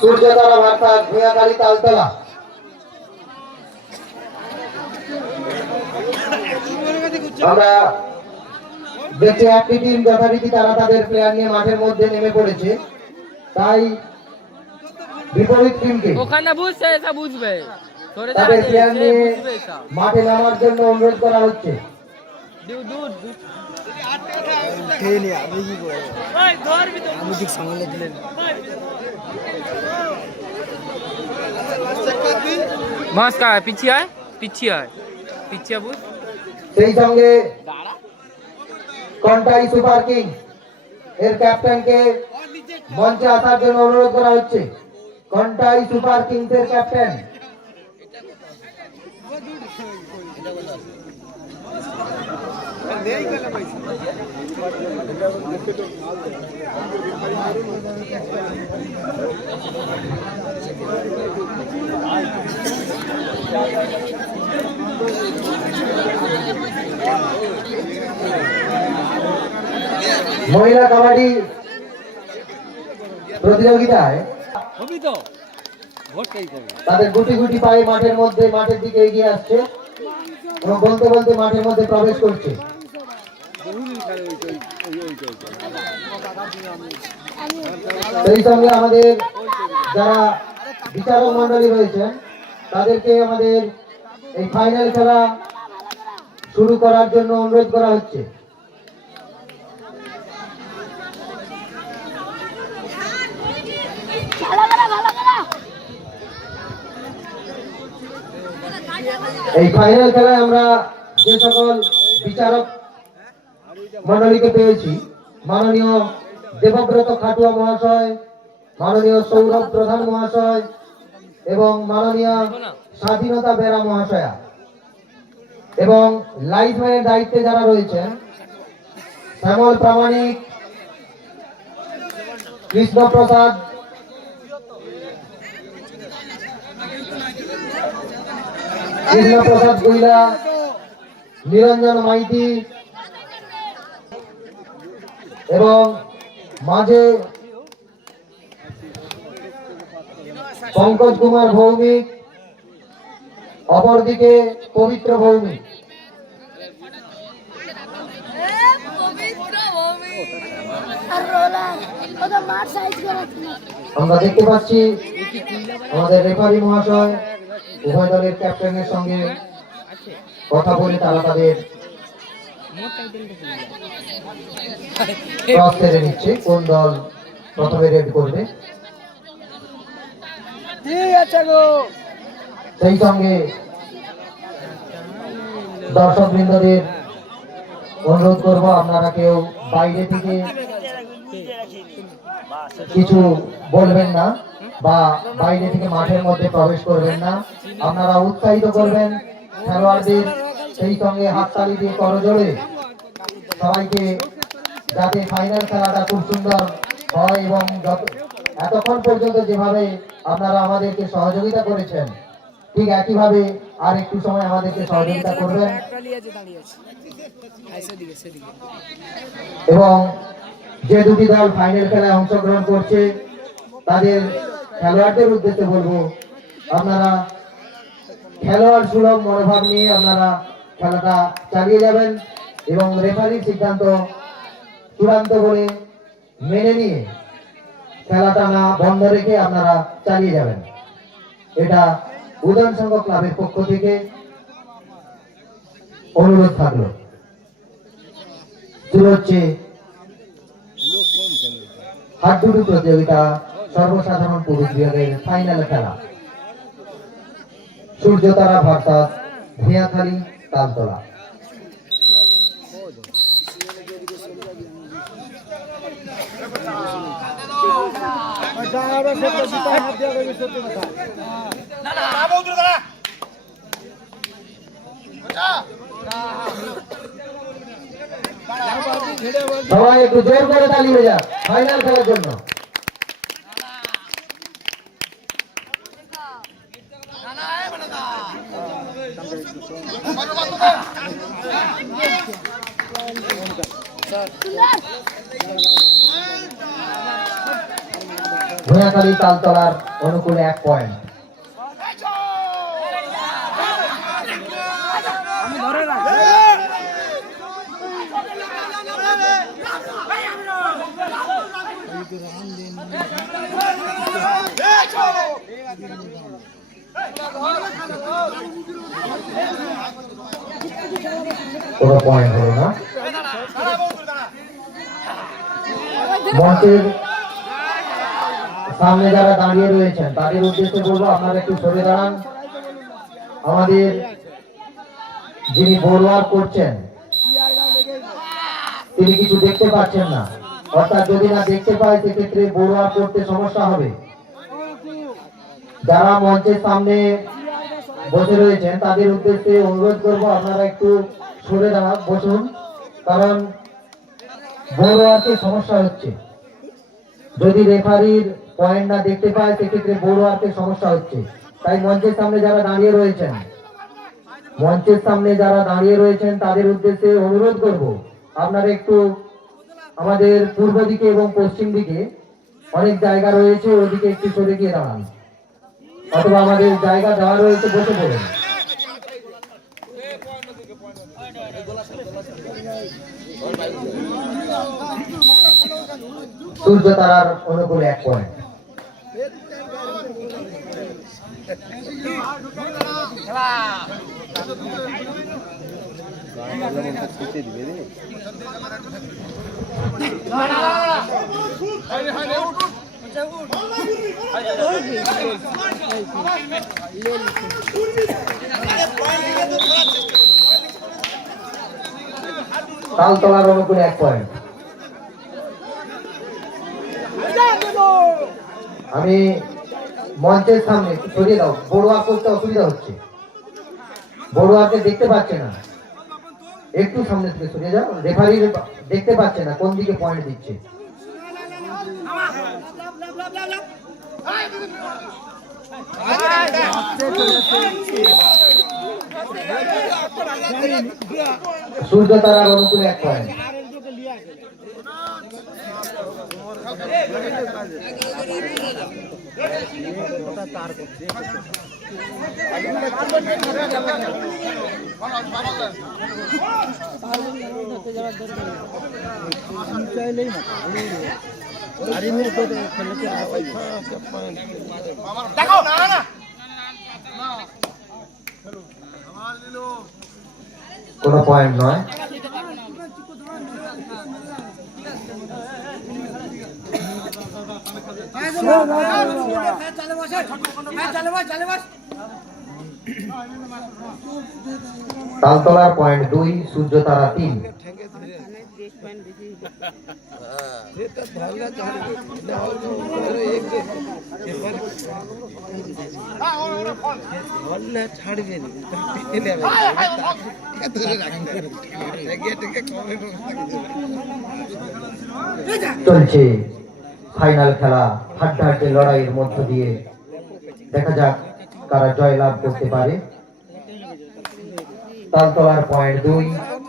সূর্যতারা ভার্তা ভূয়াখালী তালতলা। আমরা দেখছি একটি টিম যথারীতি তারা তাদের প্লেয়ার নিয়ে মাঠের মধ্যে নেমে পড়েছে, তাই বিপরীত টিমকে তাদের প্লেয়ার নিয়ে মাঠে নামার জন্য অনুরোধ করা হচ্ছে। সেই সঙ্গে কন্টাই সুপার কিং এর ক্যাপ্টেনকে মঞ্চে আসার জন্য অনুরোধ করা হচ্ছে। কন্টাই সুপার কিংস এর ক্যাপ্টেন মহিলা কাবাডি প্রতিযোগিতায় তাদের গুটি গুটি পায়ে মাঠের দিকে এগিয়ে আসছে এবং বলতে বলতে মাঠের মধ্যে প্রবেশ করছে। সেই সঙ্গে আমাদের যারা বিচারক মন্ডলী রয়েছেন তাদেরকে আমাদের এই ফাইনাল খেলা শুরু করার জন্য অনুরোধ করা হচ্ছে। এই ফাইনাল খেলায় আমরা যে সকল বিচারক মন্ডলীকে পেয়েছি, মাননীয় দেবব্রত খাটুয়া মহাশয়, মাননীয় সৌরভ প্রধান মহাশয় এবং মাননীয় স্বাধীনতা বেরা মহাশয়া, এবং লাইফম্যানের দায়িত্বে যারা রয়েছেন শ্যামল প্রামাণিক, কৃষ্ণপ্রসাদ, গুইলা, নিরঞ্জন মাইতি এবং মাঝে পঙ্কজ কুমার ভৌমিক, অপরদিকে পবিত্র ভৌমিক। আমরা দেখতে পাচ্ছি আমাদের রেফারি মহাশয় উভয় দলের ক্যাপ্টেনের সঙ্গে কথা বলে তারা তাদের টস সেরে নিচ্ছে কোন দল প্রথমে রেড করবে। সেই সঙ্গে দর্শক বৃন্দদের অনুরোধ করবো আপনারা কেউ বাইরে থেকে কিছু বলবেন না বা বাইরে থেকে মাঠের মধ্যে প্রবেশ করবেন না। আপনারা উৎসাহিত করবেন খেলোয়াড়দের, সেই সঙ্গে হাততালি দিয়ে করজোড়ে সবাইকে, যাতে ফাইনাল খেলাটা খুব সুন্দর হয় এবং এতক্ষণ পর্যন্ত যেভাবে আপনারা আমাদেরকে সহযোগিতা করেছেন ঠিক একইভাবে আর একটু সময় আমাদেরকে সহযোগিতা করবেন। এবং যে দুটি দল ফাইনাল খেলায় অংশগ্রহণ করছে তাদের খেলোয়াড়দের উদ্দেশ্যে বলবো, আপনারা খেলোয়াড় সুলভ মনোভাব নিয়ে আপনারা খেলাটা চালিয়ে যাবেন এবং রেফারির সিদ্ধান্ত চূড়ান্ত বলে মেনে নিয়ে খেলাটা না বন্ধ রেখে আপনারা চালিয়ে যাবেন। এটা উদয়ন সংঘ ক্লাবের পক্ষ থেকে অনুরোধ থাকলো। শুরু হচ্ছে হাডুডু প্রতিযোগিতা, সর্বসাধারণ পুরুষ বিভাগের ফাইনাল খেলা, সূর্যতারা ভার্সাস ভূয়াখালী তালতলা। সবাই একটু জোর করে তালি হয়ে যাক ফাইনাল খেলার জন্য। ভূয়াখালী তালতলার অনুকূলে 1 পয়েন্ট। কোনো পয়েন্ট হলো না। মঞ্চের সামনে যারা দাঁড়িয়ে রয়েছেন তাদের উদ্দেশ্যে বলবো আপনারা একটু সরে দাঁড়ান। আমাদের যিনি বোর্ডওয়ার্ক করছেন তিনি কিছু দেখতে পাচ্ছেন না, অর্থাৎ যদি না দেখতে পায় সেক্ষেত্রে বোর্ডওয়ার্ক করতে সমস্যা হবে। যারা মঞ্চের সামনে বসে রয়েছেন তাদের উদ্দেশ্যে অনুরোধ করবো আপনারা একটু সরে দাঁড়ান, বসুন, কারণ বোর্ডওয়ার্কের সমস্যা হচ্ছে। যদি রেফারির পয়েন্ট না দেখতে পায় সেক্ষেত্রে বোর্ডওয়ার্কের সমস্যা হচ্ছে। তাই মঞ্চের সামনে যারা দাঁড়িয়ে রয়েছেন তাদের উদ্দেশ্যে অনুরোধ করব আপনারা একটু আমাদের পূর্ব দিকে এবং পশ্চিম দিকে অনেক জায়গা রয়েছে, ওদিকে একটু সরে গিয়ে দাঁড়ান, অথবা আমাদের জায়গা দেওয়া রয়েছে বসে পড়ুন। সূর্য তারার অনুকূলে 1 পয়েন্ট। তালতলার অনুকূলে 1 পয়েন্ট। আমি মঞ্চের সামনে সরিয়ে দাও, বোর্ডওয়ার্ক করতে অসুবিধা হচ্ছে, বোর্ডওয়ার্কে দেখতে পাচ্ছে না, একটু সামনে থেকে সরিয়ে যাও। রেফারি দেখতে পাচ্ছে না কোন দিকে পয়েন্ট দিচ্ছে। সূর্য তারার অনুকূলে 1 পয়েন্ট। দেখো না না কোনো পয়েন্ট নয়। তালতলার পয়েন্ট 2, সূর্য তারা 3। চলছে ফাইনাল খেলা, হাড্ডাহাড্ডি লড়াইয়ের মধ্য দিয়ে দেখা যাক কারা জয়লাভ করতে পারে। তালতলার পয়েন্ট 2,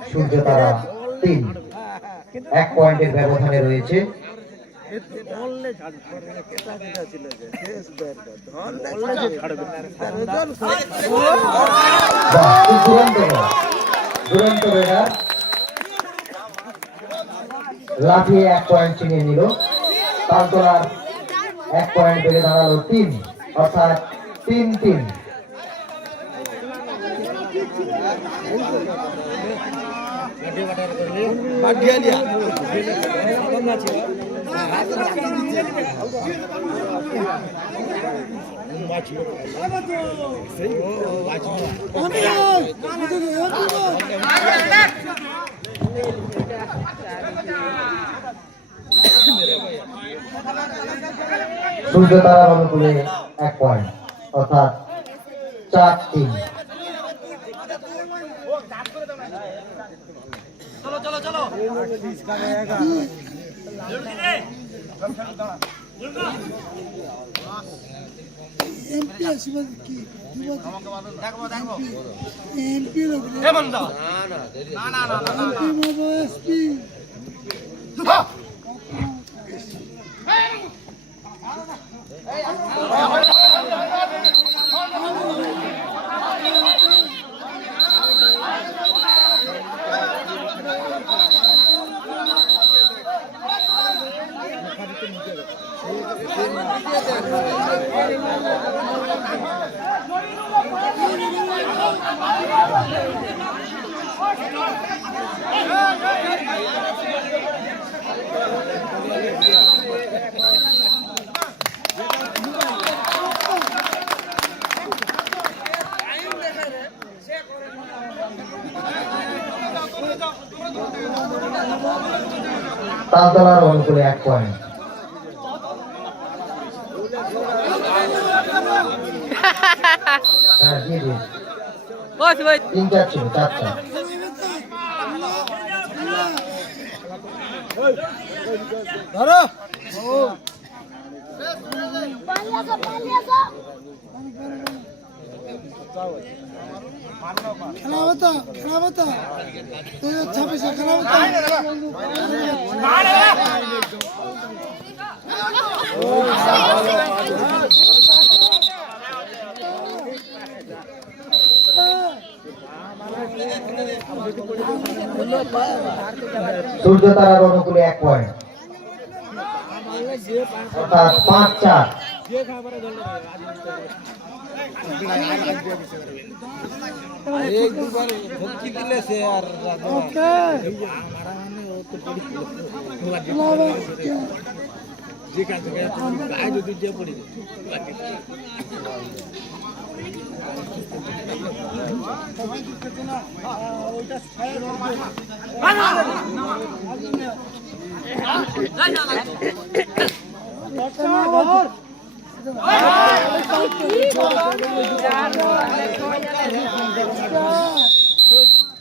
সূর্য তারা 3, 1 পয়েন্টের ব্যবধানে রয়েছে। লাফিয়ে 1 পয়েন্ট ছিনিয়ে নিল। তালতলার 1 পয়েন্ট বেড়ে দাঁড়ালো 3, অর্থাৎ 3-3। সূর্য তারার অনুকূলে 1 পয়েন্ট, অর্থাৎ 4-3। তালতলার অনুকূলে 1 পয়েন্ট। হ্যাঁ দিয়ে দিন। 3-4 ছিল 4-4। ধরো সূর্যতারার অনুকূলে 1 পয়েন্ট, অর্থাৎ 5-4। एक दुबार भक्ति दिले से यार ओके हमारा ने वो तो जी का जगह काय जो दीजिए पड़ी ওইটা ছায়া ধর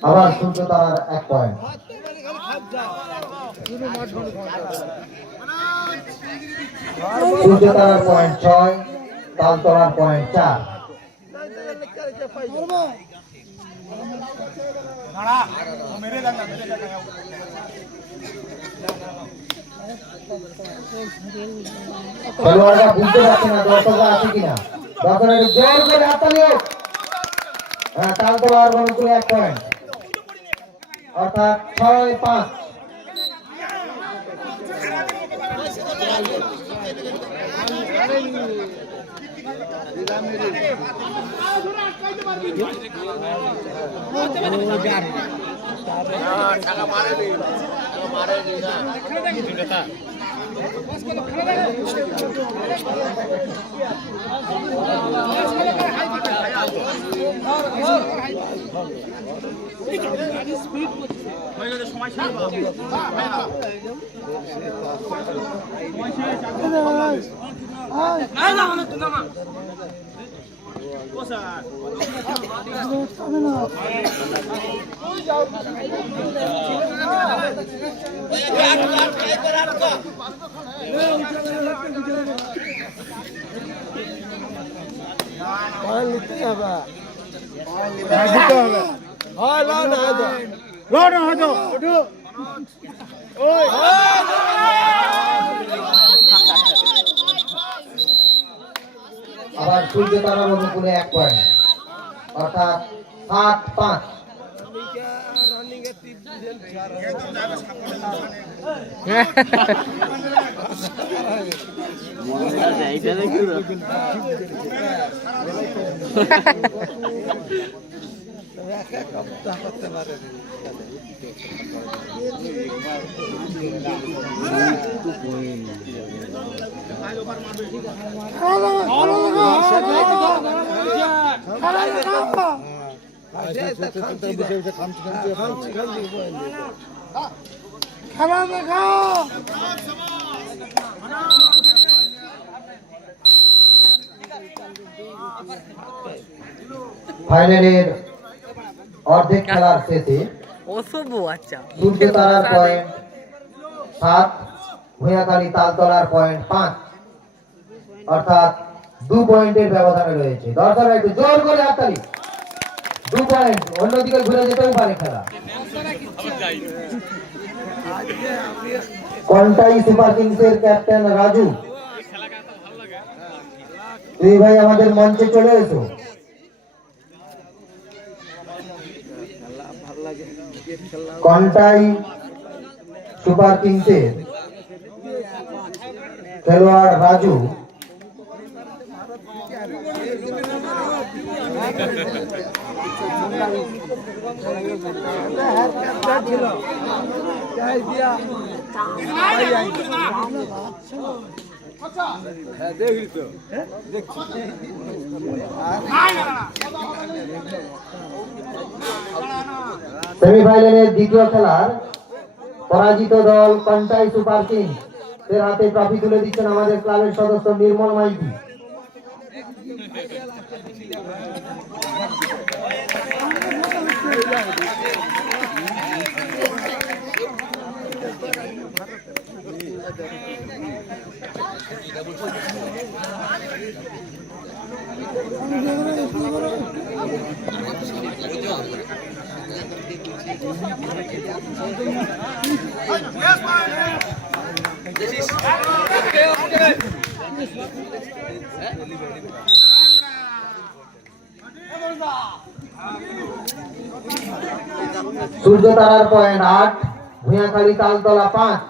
আবার সূর্যতারার 1 পয়েন্ট। সূর্যতারার পয়েন্ট 6, তালতলার পয়েন্ট 4। খেলোয়াড়রা বুঝতে পারছে না দর্শকরা আছে কিনা, দর্শকরা জোর করে হাততালি হোক। হ্যাঁ, তালতলার অনুকূলে 1 পয়েন্ট, অর্থাৎ 6-5। আবার সূর্যতারার অনুকূলে 1 পয়েন্ট, অর্থাৎ 7-5। ফাইনালের অর্ধেক খেলার শেষে সূর্যতারার পয়েন্ট 7, ভূয়াখালী তালতলার পয়েন্ট 5, অর্থাৎ 2 পয়েন্টের ব্যবধানে রয়েছে। দর্শকরা একটু জোর করে হাততালি। 2 পয়েন্ট, অন্যদিকে ঘুরে যেতেও পারে খেলা। কন্টাই সুপার কিংসের ক্যাপ্টেন রাজু তুই ভাই আমাদের মঞ্চে চলে এসো। কন্টাই সুপার কিংসের খেলোয়াড় রাজু সেমিফাইনালের দ্বিতীয় খেলার পরাজিত দল কন্টাই সুপার কিংস এর হাতে ট্রফি তুলে দিচ্ছেন আমাদের ক্লাবের সদস্য নির্মল মাইতি। সূর্য তারার পয়েন্ট 8, ভুঁয়াখালী তালতলা 5।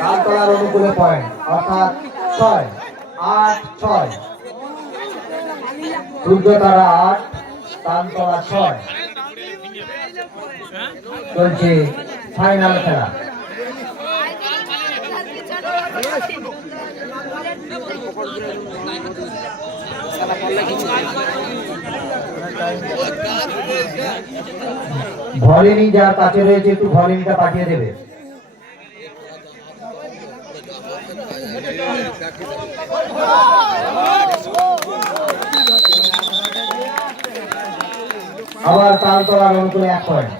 তালতলার অনুকূলে পয়েন্ট অর্থাৎ 6, 8, 6। সূর্য তারা 8, তালতলা 6। চলছে ফাইনাল খেলা। ভলিনি যার কাছে রয়েছে একটু ভলিনিটা পাঠিয়ে দেবে। আবার তালতলার অনুকূলে 1 পয়েন্ট।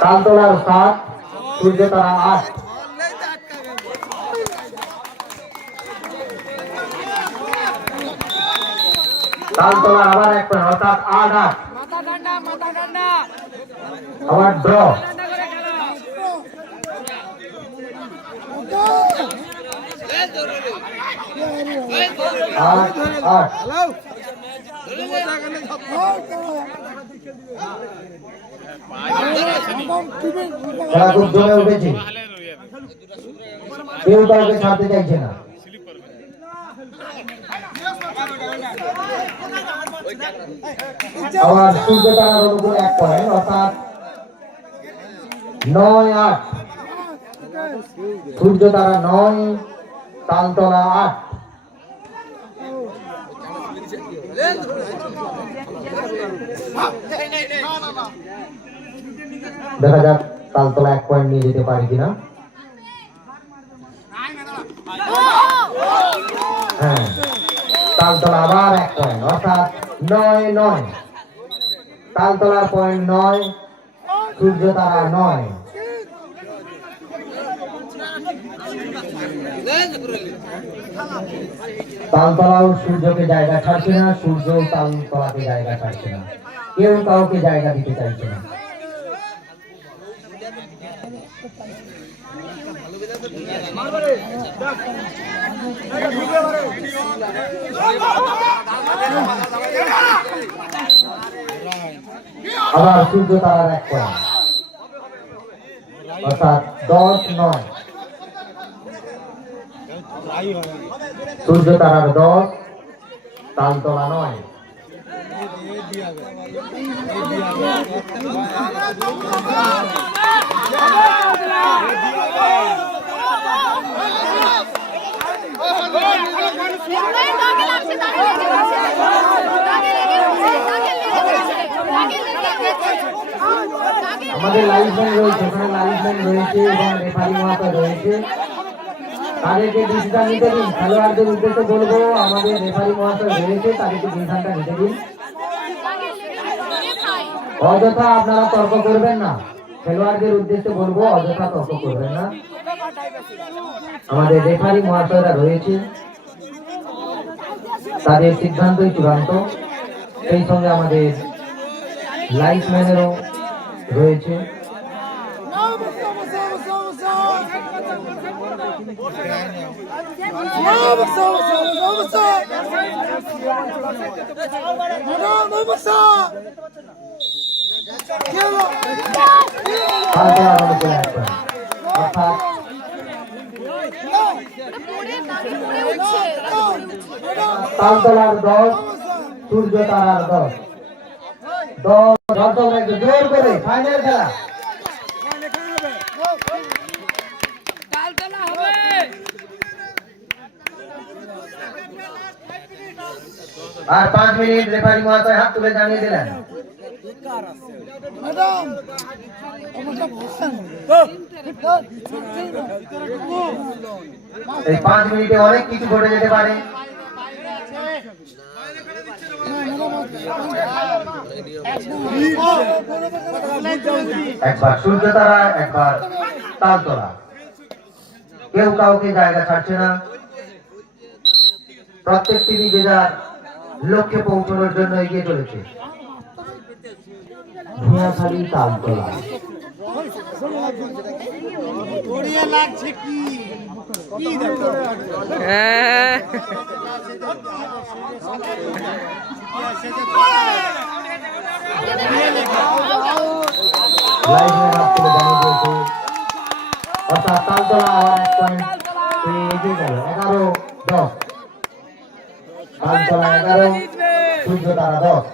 তালতলার 7, সূর্য তারা 8। তালতলার আবার 1 পয়েন্ট অর্থাৎ 8-8। আবার ড্র। 8-8। খেলা খুব জমে উঠেছে, কেউ কাউকে ছাড়তে চাইছে না। আবার সূর্য তারার অনুকূলে 1 পয়েন্ট অর্থাৎ 9-8। সূর্য তারা 9, তালতলা 8। দেখা যাক তালতলা 1 পয়েন্ট নিয়ে যেতে পারে কিনা। হ্যাঁ, তালতলা আবার 1 পয়েন্ট অর্থাৎ 9-9। তালতলার পয়েন্ট 9, সূর্য তারা 9। তালতলাও সূর্যকে জায়গা ছাড়ছে না, সূর্য তালতলাকে জায়গা ছাড়ছে না, কেউ কাউকে জায়গা দিতে চাইছে না। আবার সূর্য তারার 1 পয়েন্ট অর্থাৎ 10-9। সূর্য তারার 10, তালতলা 9। আমাদের লাইফম্যান রয়েছে, এখানে লাইফম্যান রয়েছে এবং রেফারি মহাশয় রয়েছে, তাদেরকে ডিসিশন নিতে দিন। খেলোয়াড়দের উদ্দেশ্যে বলবো আমাদের রেফারি মহাশয় রয়েছে, তাদেরকে ডিসিশনটা নিতে দিন। অযথা আপনারা তর্ক করবেন না। খেলোয়াড়দের উদ্দেশ্যে বলবো অযথা তর্ক করবেন না। আমাদের রেফারি মহাশয়রা রয়েছে, তাদের সিদ্ধান্তই চূড়ান্ত। সেই সঙ্গে আমাদের লাইফম্যানেরও রয়েছে। অর্থাৎ তালতলার 10, সূর্য তারার 10। দর্শকরা একটু জোর করে ফাইনাল খেলা। আর 5 মিনিট রেফারি মহাশয় হাত তুলে জানিয়ে দিলেন। এই 5 মিনিটে অনেক কিছু ঘটে যেতে পারে। একবার সূর্য তারা, একবার তালতলা, কেউ কাউকে জায়গা ছাড়ছে না। প্রত্যেকটি যে যার লক্ষ্যে পৌঁছানোর জন্য এগিয়ে চলেছে। ভূয়াখালী তালতলা। অর্থাৎ তালতলা আবার এক পয়েন্ট এগিয়ে গেল। 11-10। তালতলা 11, সূর্য তারা 10।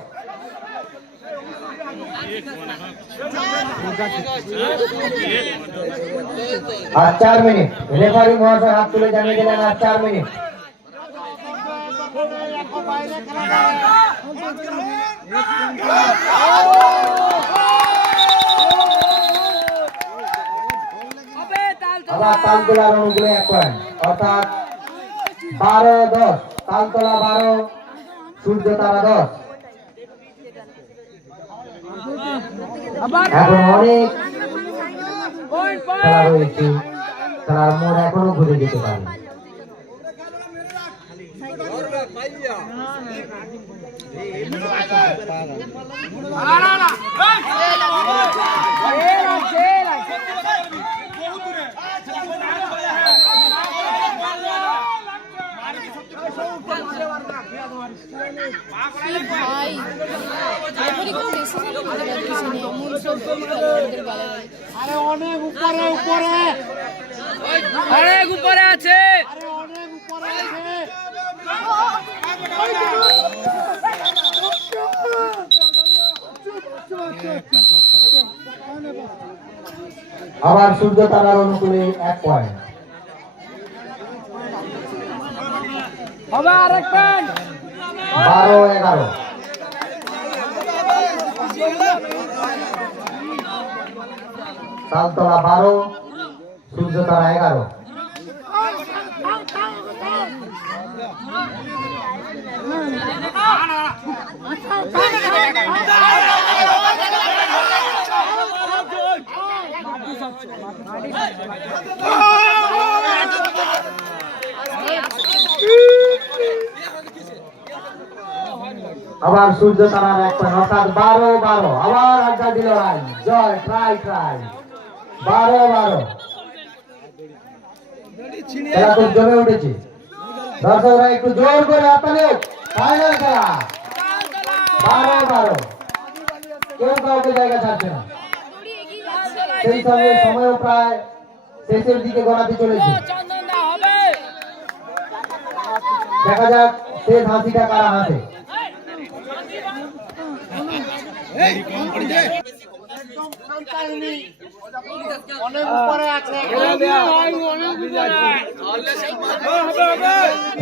আর 4 মিনিট রেফারি মহাশয় হাত তুলে জানিয়ে দিলেন আর 4 মিনিট। আবার তালতলার অনুকূলে 1 পয়েন্ট, অর্থাৎ 12-10। তালতলা 12, সূর্য তারা 10। এখন অনেক খেলা রয়েছে, খেলার মোড় এখনো ঘুরে যেতে পারে। অনেক উপরে আছে। আবার সূর্য তারার অনুকূলে 1 পয়েন্ট। হবে আরেক পয়েন্ট। 12-11। তালতলা 12, সূর্য তারা 11। আবার সূর্য তারার 1 পয়েন্ট, অর্থাৎ 12-12। আবার আড্ডা দিল রাই জয়। ট্রাই 12-12। খেলা খুব জমে উঠেছে। দর্শকরা একটু জোর করে আপনাদের ফাইনাল খেলা 12-12। কেউ কাউকে জায়গা ছাড়ছে না। সেই সঙ্গে সময়ও প্রায় শেষের দিকে গড়াতে চলেছে। দেখা যাক শেষ হাসিটা কারা হাসে।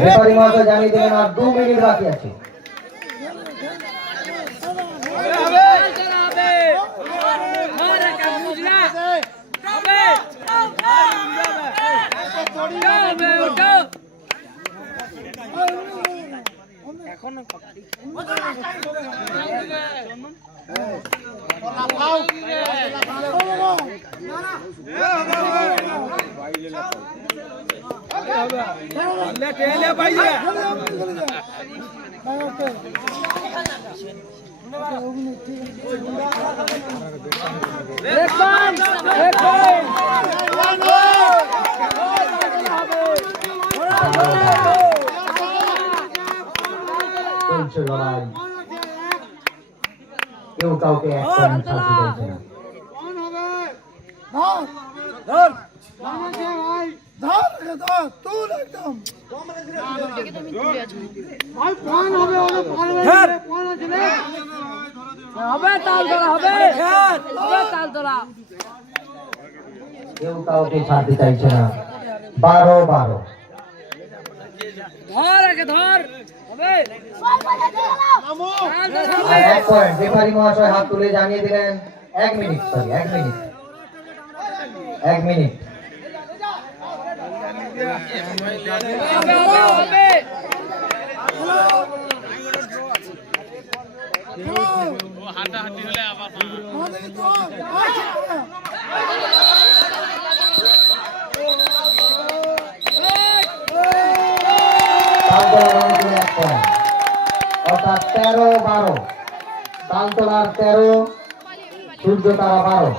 রেফারি মহাশয় জানিয়ে দিলেন আর 2 মিনিট বাকি আছে। এখনো চলছে লড়াই, কেউ কাউকে এক পয়েন্ট শান্তি দিচ্ছে না। কেউ কাউকে ছাড়তে চাইছে না। 12-12 আর এক পয়েন্ট। রেফারি মহাশয় হাত তুলে জানিয়ে দিলেন 1 মিনিট, সরি 1 মিনিট, 1 মিনিট। অর্থাৎ 13-12, তালতলার 13, সূর্যতারা 12।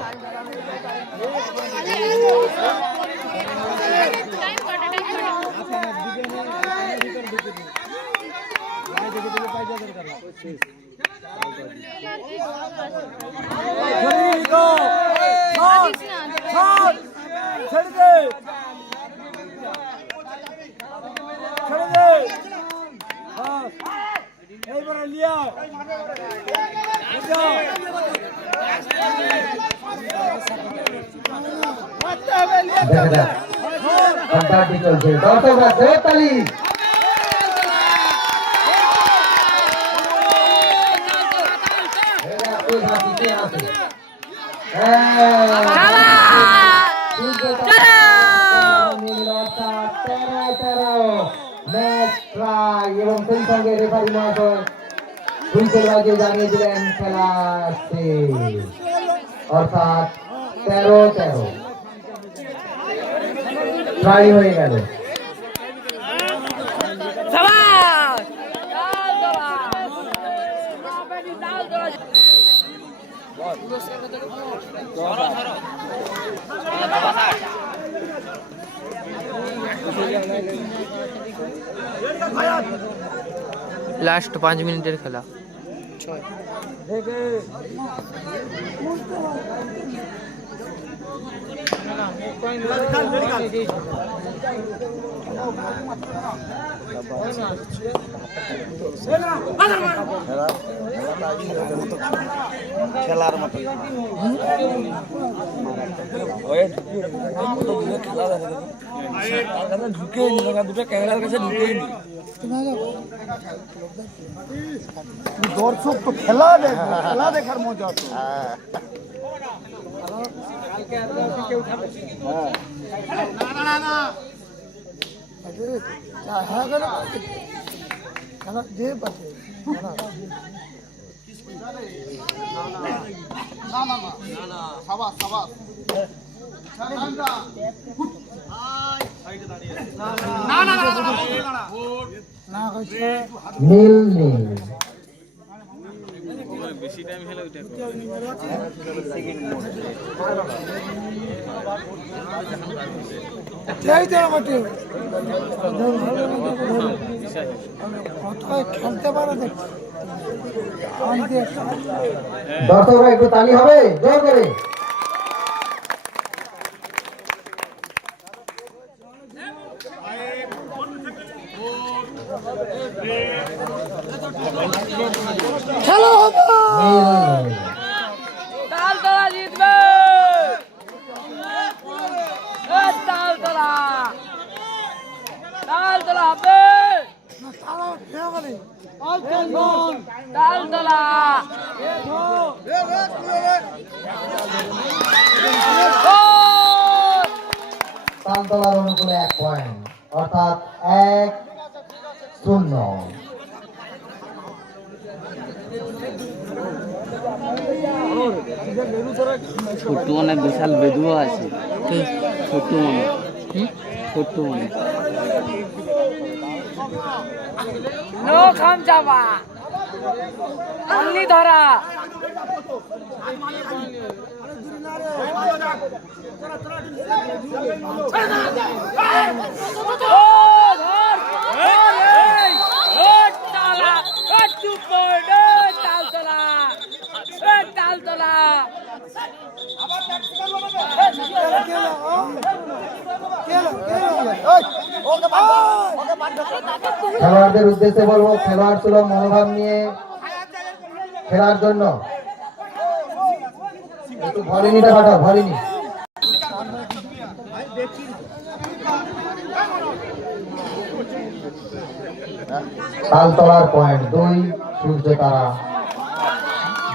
চলছে দর্শকরা করতালি। এবং সেই সঙ্গে রেফারি মহাশয় হুইসেল বাজিয়ে জানিয়ে দিলেন খেলা শেষ। অর্থাৎ 13-13 ট্রাই হয়ে গেল। लास्ट 5 मिनटेर खेला। খেলার মতো ঢুকে দুটো ক্যামেরার কাছে ঢুকেই নি। দর্শক তো খেলা দেখে, খেলা দেখার মজা তো। নীল নীল বেশি টাইম হলে ওইটা খেলতে পারে দর্শকরা একটু তালি হবে জোর করে। খেলা হবে। তালতলা জিতবে, তালতলা তালতলা হবে, তালতলা তালতলার অনুকূলে 1 পয়েন্ট, অর্থাৎ 1-0। ছোট্ট অনেক বিশাল বেদুও আছে। ছোট্ট মনে ছোট্ট মনে নো খাম যাবা অনলি ধরা খেলোয়াড়দের উদ্দেশ্যে বলবো, খেলোয়াড় সুলভ মনোভাব নিয়ে খেলার জন্য একটু ভলিনিটা পাঠাও, ভলিনি। তালতলার পয়েন্ট 2, সূর্য তারা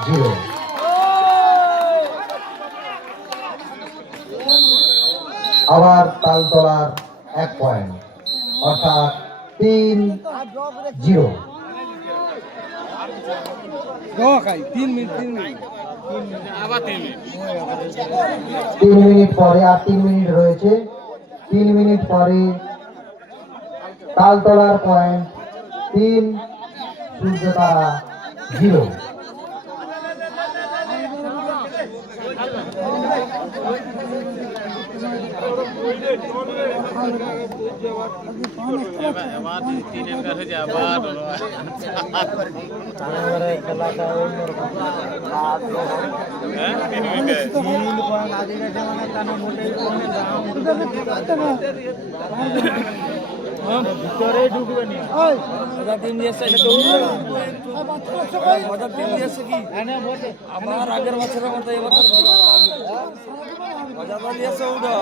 0। আবার তালতলার 1 পয়েন্ট, অর্থাৎ 3-0। 3 মিনিট 3 মিনিট পরে, আর 3 মিনিট রয়েছে। 3 মিনিট পরে তালতলার পয়েন্ট 3, সূর্য তারা 0। ভিতরে ঢুকবে না টিম দিয়েছে টিম দিয়েছে কি আমার আগের বছরের মতো এবছর মজা দিয়েছে ওটা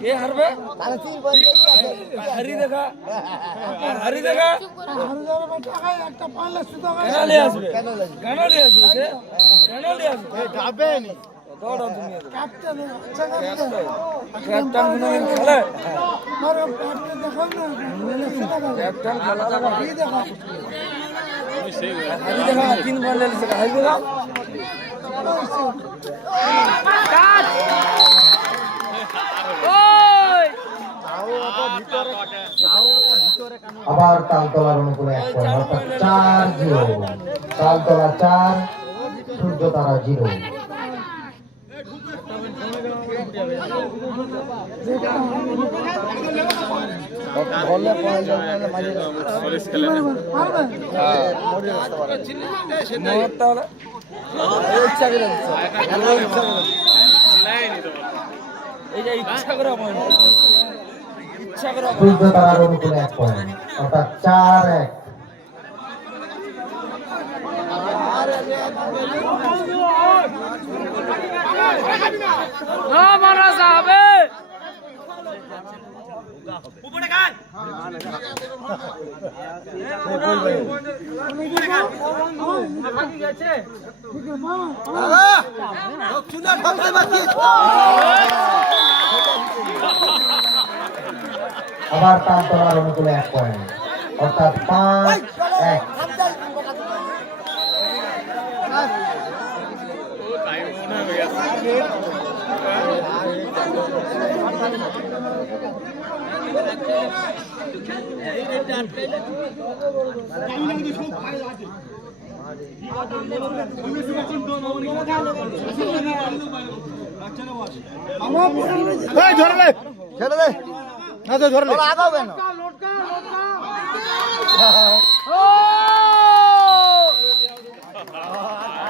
কে হারবে হারি দেখা কেন আসবে সে কেন আসবে যাবে নি দৌড়া তুমি ক্যাপ্টেন খেলে ক্যাপ্টেন খেলা হারি দেখা 3 বল লেছে হারি দেখা আবার তালতলার অনুকূলে 1 পয়েন্ট, অর্থাৎ 4-0। তালতলা 4, সূর্য তারা 0। সূর্য তারার অনুকূলে 1 পয়েন্ট, অর্থাৎ 4-1। মারা যাবে আবার তালতলার অনুকূলে 1 পয়েন্ট, অর্থাৎ 5-1।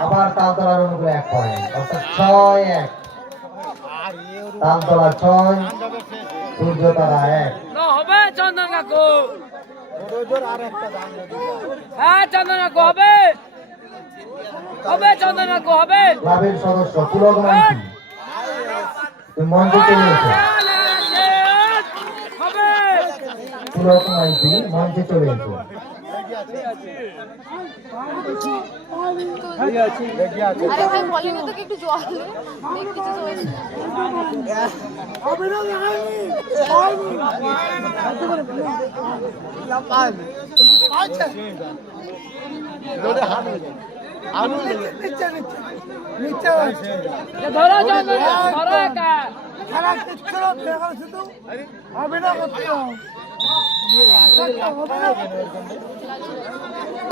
আবার তালতলার অনুকূলে 1 পয়েন্ট, অর্থাৎ 6-1। তালতলা 6, সূর্য তারা 1। হবে চন্দন কাকু হ্যাঁ চন্দন কাকু হবে চন্দন কাকু হবে ক্লাবের সদস্য পুলক মাইতি, তুমি মঞ্চে চলে এসো। পুলক মাইতি, মঞ্চে চলে এসো। আরে ভাই বলিনি তো একটু জল কিছু নিচে আছে ধরো চন্দন ধরো একা খেলা কিচ্ছু না দেখা শুধু অভিনয় করতে হবে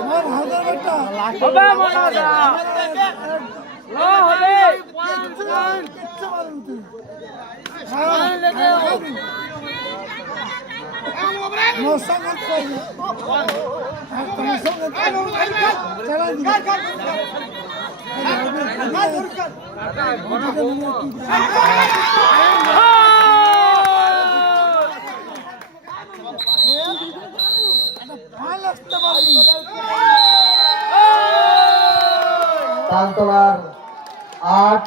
আমার হাজার বেটা হবে মনোজা লো হবে কিচ্ছু মারুন তুই মোর সঙ্গে করবি তোমার সঙ্গে চালা দিবি ভালো আসতে পারবি তালতলার 8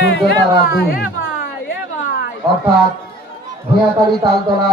সূর্যতারা 2 এ ভাই অর্থাৎ ভূয়াকালী তালতলা